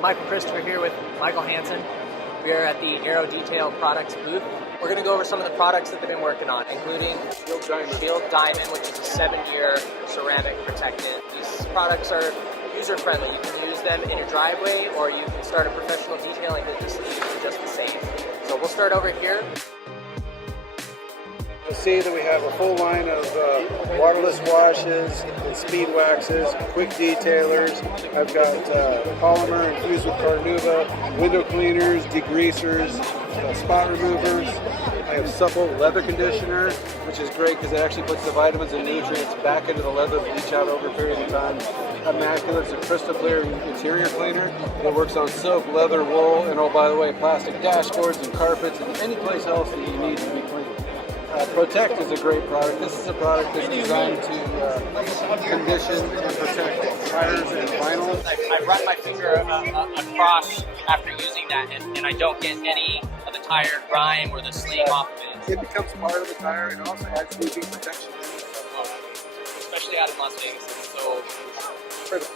Michael Christopher here with Michael Hansen. We are at the Aero Detail Products booth. We're going to go over some of the products that they've been working on, including Shield Diamond, which is a 7-year ceramic protectant. These products are user-friendly. You can use them in your driveway, or you can start a professional detailing business and use them just the same. So we'll start over here. You'll see that we have a full line of waterless washes and speed waxes, quick detailers. I've got polymer infused with Carnauba, window cleaners, degreasers, spot removers. I have supple leather conditioner, which is great because it actually puts the vitamins and nutrients back into the leather, bleach out over a period of time. Immaculate, it's a crystal clear interior cleaner. It works on soap, leather, wool, and oh, by the way, plastic dashboards and carpets and any place else that you need to be clean. Protect is a great product. This is a product that's designed to condition and protect tires and vinyl. I run my finger across after using that, and I don't get any of the tire grime or the sling off of it. It becomes part of the tire and also adds UV protection. Especially out in Las Vegas, it's so critical.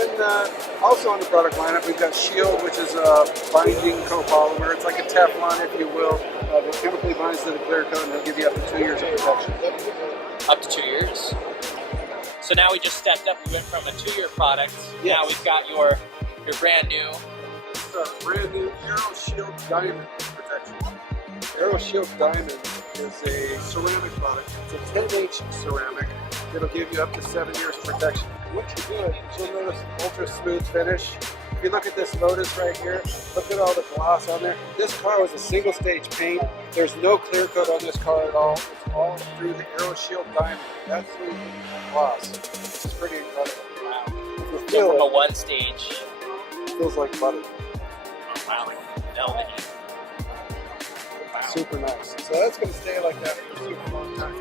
And also on the product lineup, we've got Shield, which is a binding copolymer. It's like a Teflon, if you will. It chemically binds to the clear coat and it'll give you up to 2 years of protection. Up to 2 years? So now we just stepped up. We went from a 2-year product. Yes. Now we've got your brand new. It's a brand new Aero Shield Diamond protection. Aero Shield Diamond is a ceramic product. It's a 10H ceramic. It'll give you up to 7 years of protection. Once you do it, you'll notice ultra smooth finish. If you look at this Lotus right here, look at all the gloss on there. This car was a single stage paint. There's no clear coat on this car at all. It's all through the Aero Shield Diamond. That's the gloss. It's pretty incredible. Wow. The So feel from a 1-stage. feels like butter. Wow, like velvet. Wow. Super nice. So that's going to stay like that for a super long time.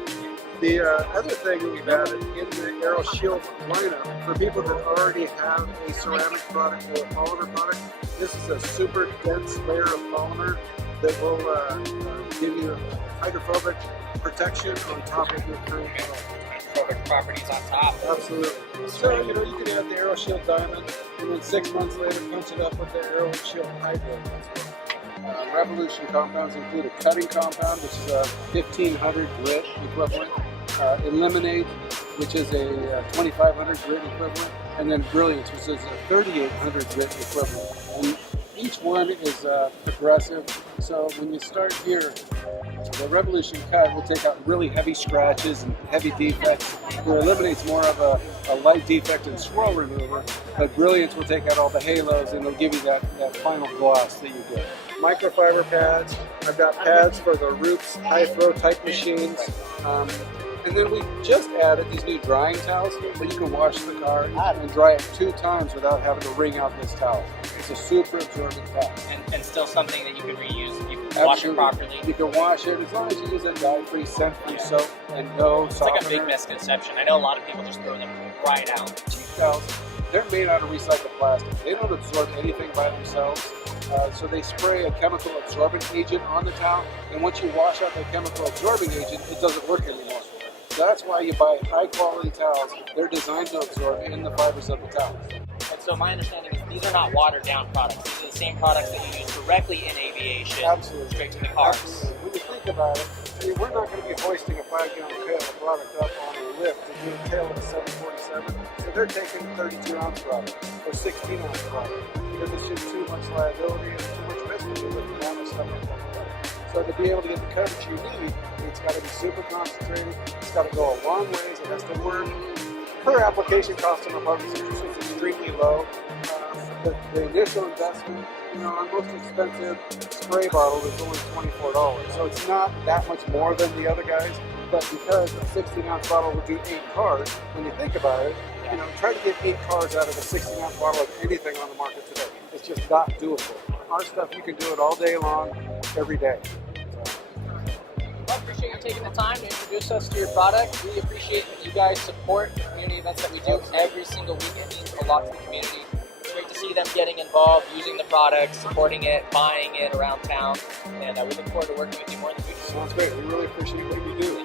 The other thing that we've added in the Aero Shield lineup, for people that already have a ceramic product or a polymer product, this is a super dense layer of polymer that will give you hydrophobic protection on top of your current product. Hydrophobic properties on top. Absolutely. So, you know, you can add the Aero Shield Diamond, and then 6 months later punch it up with the Aero Shield Hydro. Revolution compounds include a cutting compound, which is a 1500 grit equivalent, Eliminate, which is a 2500 grit equivalent, and then Brilliance, which is a 3800 grit equivalent. And each one is progressive, so when you start here, the Revolution Cut will take out really heavy scratches and heavy defects, where Eliminate's more of a light defect and swirl remover, but Brilliance will take out all the halos and it'll give you that final gloss that you get. Microfiber pads. I've got pads for the Roops high throw type machines. And then we just added these new drying towels so you can wash the car and dry it 2 times without having to wring out this towel. It's a super absorbent towel. And still something that you can reuse if you can wash it properly. You can wash it as long as you use a dye-free, scent-free soap and no It's softener. like a big misconception. I know a lot of people just throw them right out. Cheap towels, they're made out of recycled plastic. They don't absorb anything by themselves. So they spray a chemical absorbent agent on the towel, and once you wash out that chemical absorbing agent, it doesn't work anymore. So that's why you buy high quality towels. They're designed to absorb in the fibers of the towels. And so my understanding is these are not watered down products. These are the same products that you use directly in aviation. Absolutely. Straight to the cars. Absolutely. When you think about it, I mean, we're not going to be hoisting a 5-gallon pail of product up on a lift to do a tail of a 747. So they're taking 32-ounce product or 16-ounce product because it's just too much liability and too much risk to do with the amount of stuff like that. So to be able to get the coverage you need, it's got to be super concentrated. It's got to go a long ways. It has to work. Per application cost on the apartment is extremely low. The initial investment, you know, our most expensive spray bottle is only $24. So it's not that much more than the other guys. But because a 16-ounce bottle would do 8 cars, when you think about it, you know, try to get 8 cars out of a 16-ounce bottle of anything on the market today. It's just not doable. Our stuff, you can do it all day long, every day. Well, I appreciate you taking the time to introduce us to your product. We appreciate that you guys support the community events that we do every single weekend. It means a lot to the community. It's great to see them getting involved, using the product, supporting it, buying it around town. And we look forward to working with you more in the future. Sounds great. We really appreciate what you do.